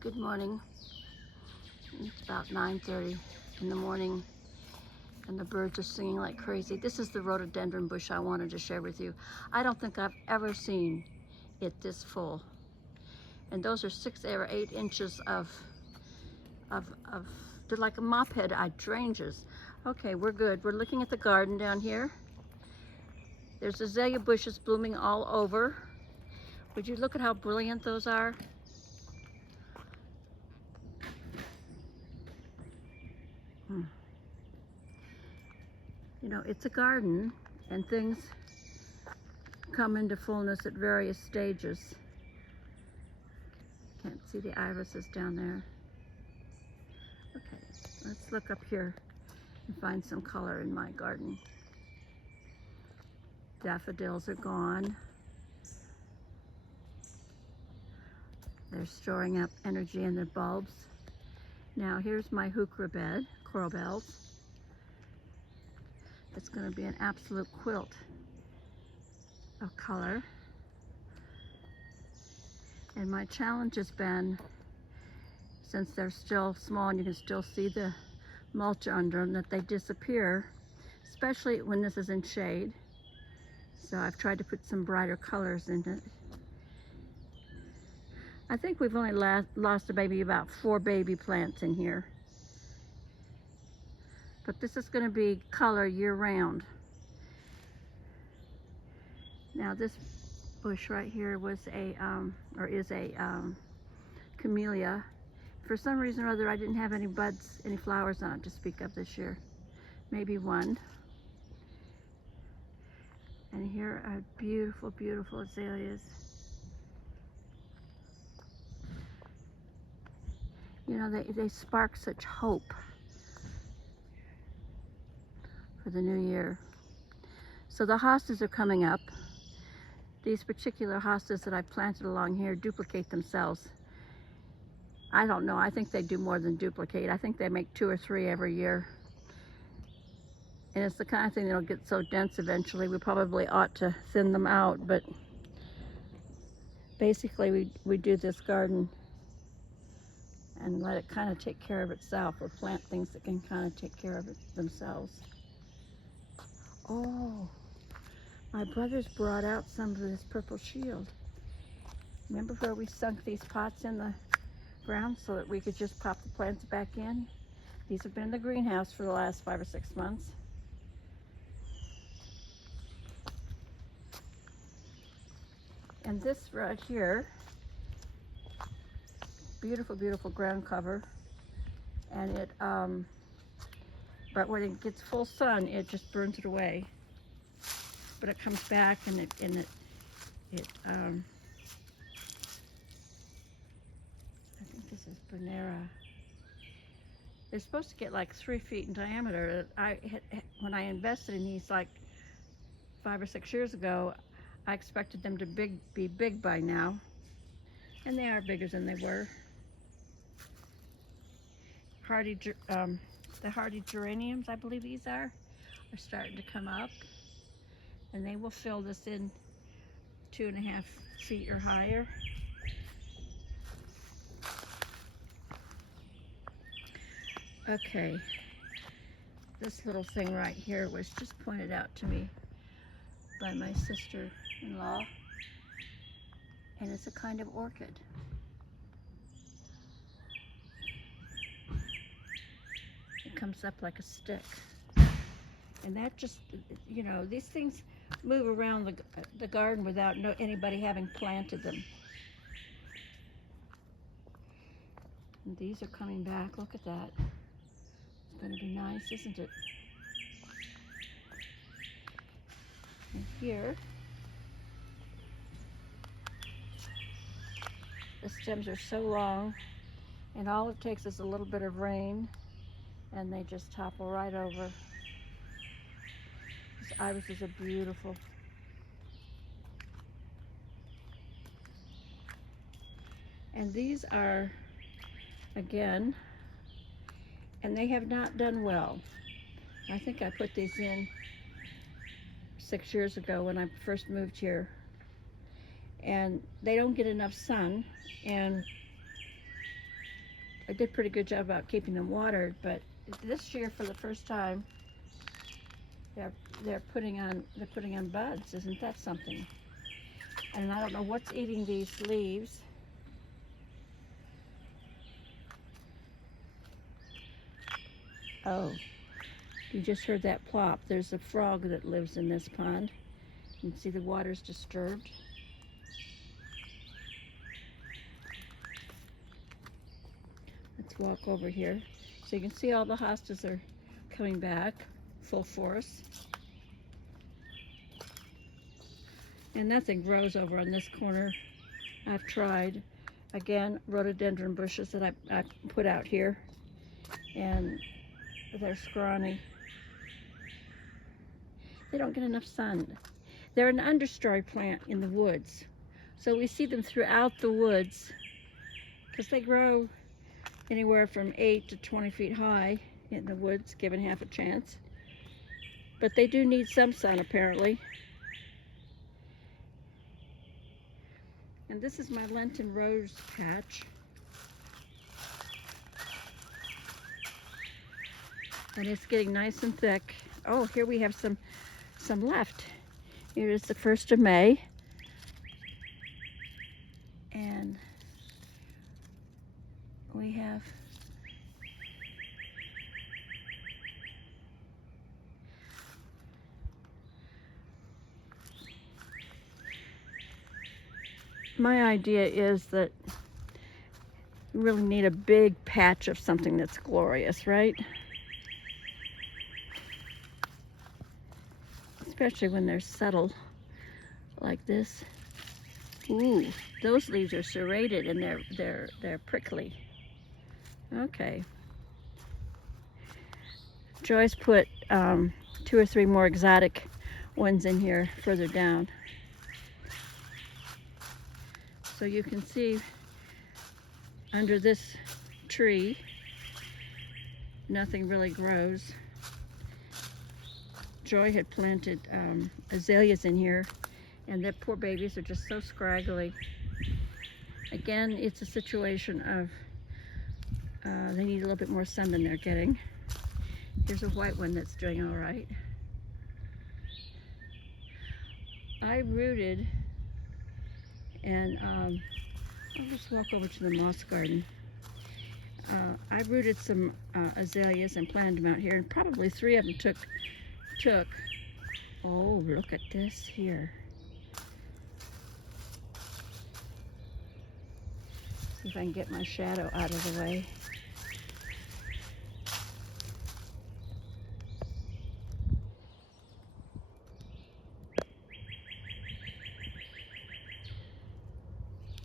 Good morning. It's about 9:30 in the morning and the birds are singing like crazy. This is the rhododendron bush I wanted to share with you. I don't think I've ever seen it this full. And those are 6 or 8 inches of they're like mop head hydrangeas. Okay, we're good. We're looking at the garden down here. There's azalea bushes blooming all over. Would you look at how brilliant those are? You know, it's a garden and things come into fullness at various stages. Can't see the irises down there. Okay, let's look up here and find some color in my garden. Daffodils are gone. They're storing up energy in their bulbs. Now here's my heuchera bed, coral bells. It's going to be an absolute quilt of color. And my challenge has been, since they're still small and you can still see the mulch under them, that they disappear, especially when this is in shade. So I've tried to put some brighter colors in it. I think we've only lost maybe about 4 baby plants in here. But this is going to be color year round. Now this bush right here was is a camellia. For some reason or other, I didn't have any buds, any flowers on it to speak of this year. Maybe one. And here are beautiful, beautiful azaleas. You know, they spark such hope for the new year. So the hostas are coming up. These particular hostas that I've planted along here duplicate themselves. I don't know, I think they do more than duplicate. I think they make 2 or 3 every year. And it's the kind of thing that'll get so dense eventually, we probably ought to thin them out, but basically we do this garden and let it kind of take care of itself, or plant things that can kind of take care of it themselves. Oh, my brothers brought out some of this purple shield. Remember where we sunk these pots in the ground so that we could just pop the plants back in? These have been in the greenhouse for the last 5 or 6 months. And this right here, beautiful, beautiful ground cover. And it, but when it gets full sun, it just burns it away. But it comes back and it I think this is Bernera. They're supposed to get like 3 feet in diameter. When I invested in these like 5 or 6 years ago, I expected them to be big by now. And they are bigger than they were. The hardy geraniums, I believe these are starting to come up. And they will fill this in 2.5 feet or higher. Okay, this little thing right here was just pointed out to me by my sister-in-law, and it's a kind of orchid. It comes up like a stick, and that just, you know, these things move around the garden without anybody having planted them. And these are coming back. Look at that. It's going to be nice, isn't it? And here, the stems are so long, and all it takes is a little bit of rain, and they just topple right over. These irises are beautiful. And these are, again, and they have not done well. I think I put these in 6 years ago when I first moved here. And they don't get enough sun, and I did a pretty good job about keeping them watered, but this year for the first time they're putting on buds. Isn't that something? And I don't know what's eating these leaves. Oh, you just heard that plop. There's a frog that lives in this pond. You can see the water's disturbed. Let's walk over here. So you can see all the hostas are coming back, full force. And nothing grows over on this corner. I've tried, again, rhododendron bushes that I put out here, and they're scrawny. They don't get enough sun. They're an understory plant in the woods. So we see them throughout the woods because they grow anywhere from 8 to 20 feet high in the woods, given half a chance. But they do need some sun, apparently. And this is my Lenten rose patch. And it's getting nice and thick. Oh, here we have some left. Here is the 1st of May. And we have my idea is that you really need a big patch of something that's glorious, right? Especially when they're subtle like this. Ooh, those leaves are serrated and they're prickly. Okay. Joyce put 2 or 3 more exotic ones in here further down. So you can see under this tree, nothing really grows. Joy had planted azaleas in here, and their poor babies are just so scraggly. Again, it's a situation of they need a little bit more sun than they're getting. Here's a white one that's doing all right. I rooted, and I'll just walk over to the moss garden. I rooted some azaleas and planted them out here, and probably 3 of them took. Oh, look at this here. See if I can get my shadow out of the way.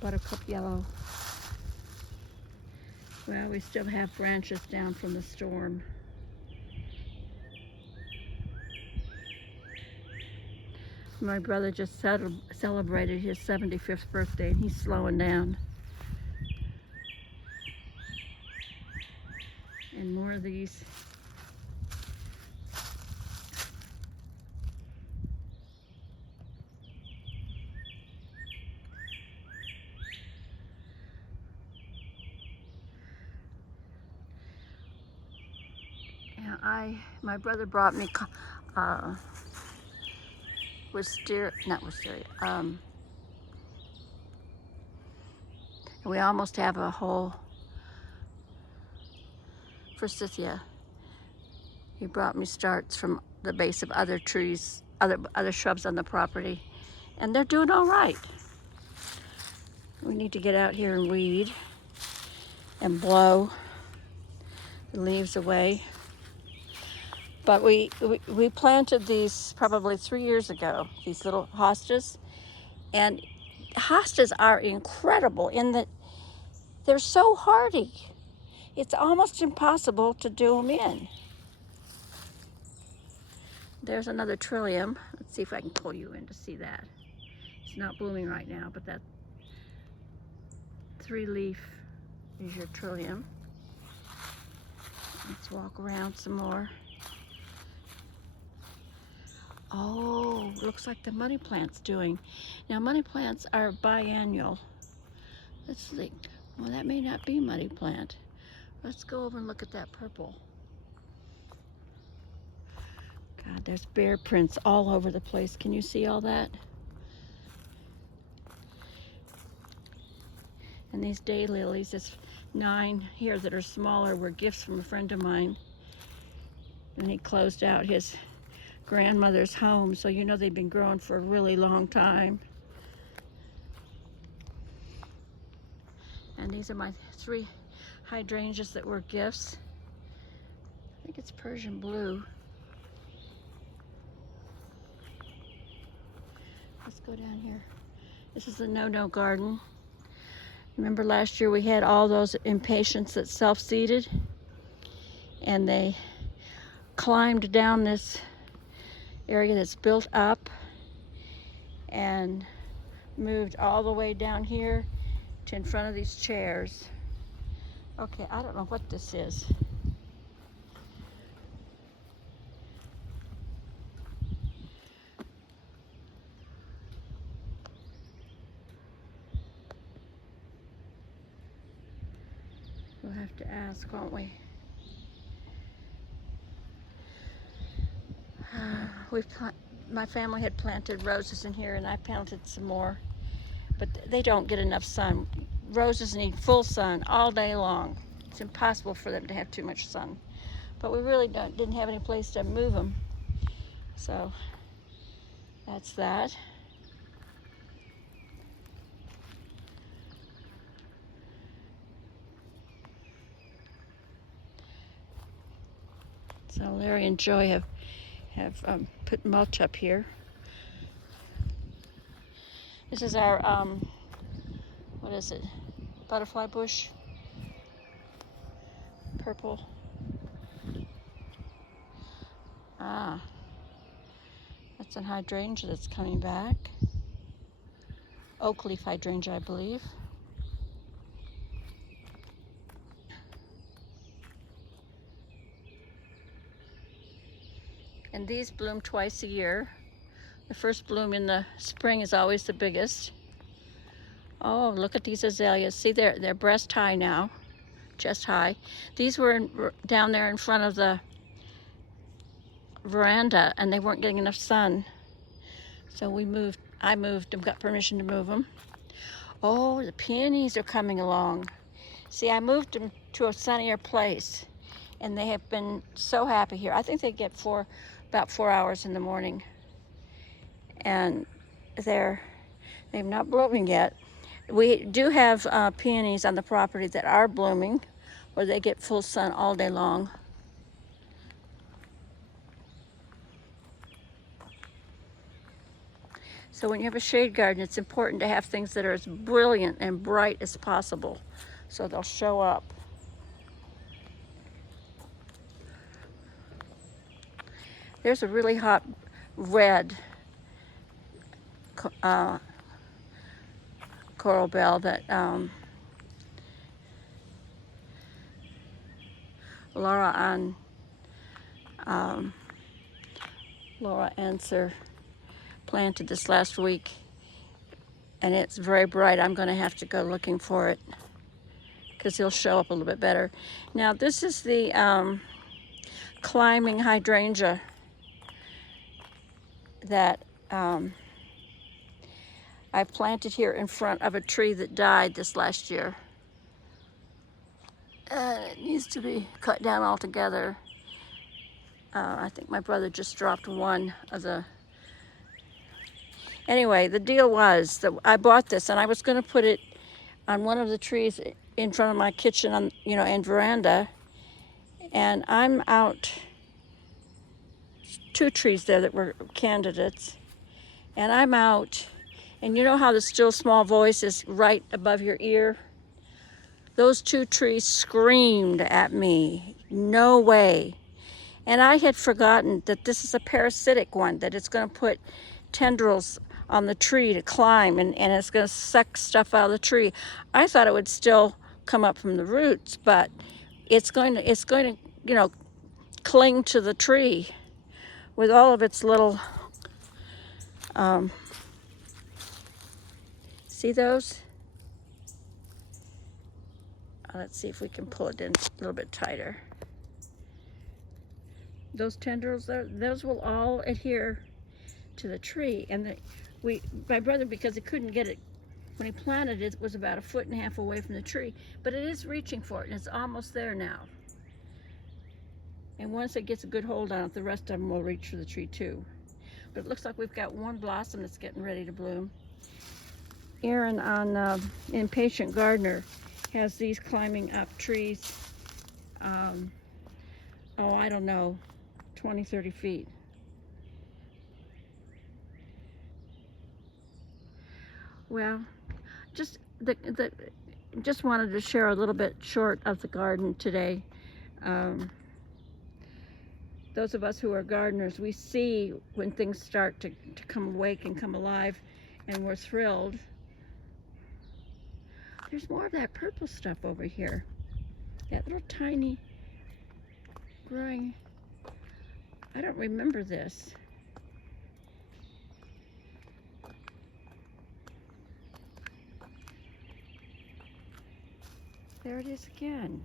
Buttercup yellow. Well, we still have branches down from the storm. My brother just celebrated his 75th birthday, and he's slowing down. And more of these. And my brother brought me we almost have a whole forsythia. He brought me starts from the base of other trees, other shrubs on the property, and they're doing all right. We need to get out here and weed and blow the leaves away. But we planted these probably 3 years ago, these little hostas. And hostas are incredible in that they're so hardy. It's almost impossible to do them in. There's another trillium. Let's see if I can pull you in to see that. It's not blooming right now, but that 3-leaf is your trillium. Let's walk around some more. Oh, looks like the money plant's doing. Now, money plants are biannual. Let's see. Well, that may not be money plant. Let's go over and look at that purple. God, there's bear prints all over the place. Can you see all that? And these daylilies, there's 9 here that are smaller, were gifts from a friend of mine. And he closed out his grandmother's home, so you know they've been growing for a really long time. And these are my 3 hydrangeas that were gifts. I think it's Persian blue. Let's go down here. This is the no-no garden. Remember last year we had all those impatiens that self-seeded, and they climbed down this area that's built up and moved all the way down here to in front of these chairs. Okay, I don't know what this is. We'll have to ask, won't we? My family had planted roses in here, and I planted some more, but they don't get enough sun. Roses need full sun all day long. It's impossible for them to have too much sun. But we really didn't have any place to move them. So that's that. So Larry and Joy have put mulch up here. This is our, what is it? Butterfly bush. Purple. Ah, that's a hydrangea that's coming back. Oak leaf hydrangea, I believe. And these bloom twice a year. The first bloom in the spring is always the biggest. Oh, look at these azaleas. See, they're breast high now, chest high. These were down there in front of the veranda, and they weren't getting enough sun. So I moved them, got permission to move them. Oh, the peonies are coming along. See, I moved them to a sunnier place, and they have been so happy here. I think they get about 4 hours in the morning. And they're not blooming yet. We do have peonies on the property that are blooming, where they get full sun all day long. So when you have a shade garden, it's important to have things that are as brilliant and bright as possible, so they'll show up. There's a really hot red coral bell that Laura Answer planted this last week, and it's very bright. I'm going to have to go looking for it because he'll show up a little bit better. Now this is the climbing hydrangea that I planted here in front of a tree that died this last year. It needs to be cut down altogether. I think my brother just dropped one of the... Anyway, the deal was that I bought this, and I was going to put it on one of the trees in front of my kitchen, and veranda. And I'm out 2 trees there that were candidates. And I'm out, and you know how the still small voice is right above your ear? Those 2 trees screamed at me, no way. And I had forgotten that this is a parasitic one, that it's going to put tendrils on the tree to climb, and it's going to suck stuff out of the tree. I thought it would still come up from the roots, but it's going to cling to the tree with all of its little, see those? Let's see if we can pull it in a little bit tighter. Those tendrils, those will all adhere to the tree. And my brother, because he couldn't get it, when he planted it, was about 1.5 feet away from the tree. But it is reaching for it, and it's almost there now. And once it gets a good hold on it, the rest of them will reach for the tree too. But it looks like we've got one blossom that's getting ready to bloom. Erin on Impatient Gardener has these climbing up trees. Oh, I don't know, 20, 30 feet. Well, just wanted to share a little bit short of the garden today. Those of us who are gardeners, we see when things start to come awake and come alive, and we're thrilled. There's more of that purple stuff over here. That little tiny growing. I don't remember this. There it is again.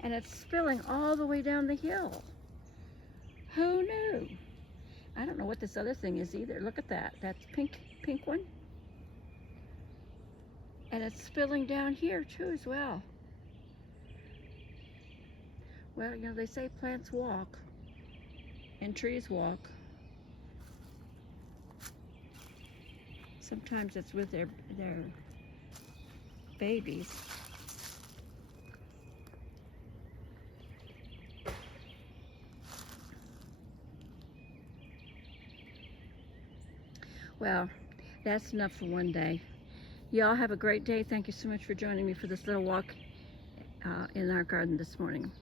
And it's spilling all the way down the hill. Who knew? I don't know what this other thing is either. Look at that. That's pink one. And it's spilling down here too as well. Well, you know, they say plants walk and trees walk. Sometimes it's with their babies. Well, that's enough for one day. Y'all have a great day. Thank you so much for joining me for this little walk in our garden this morning.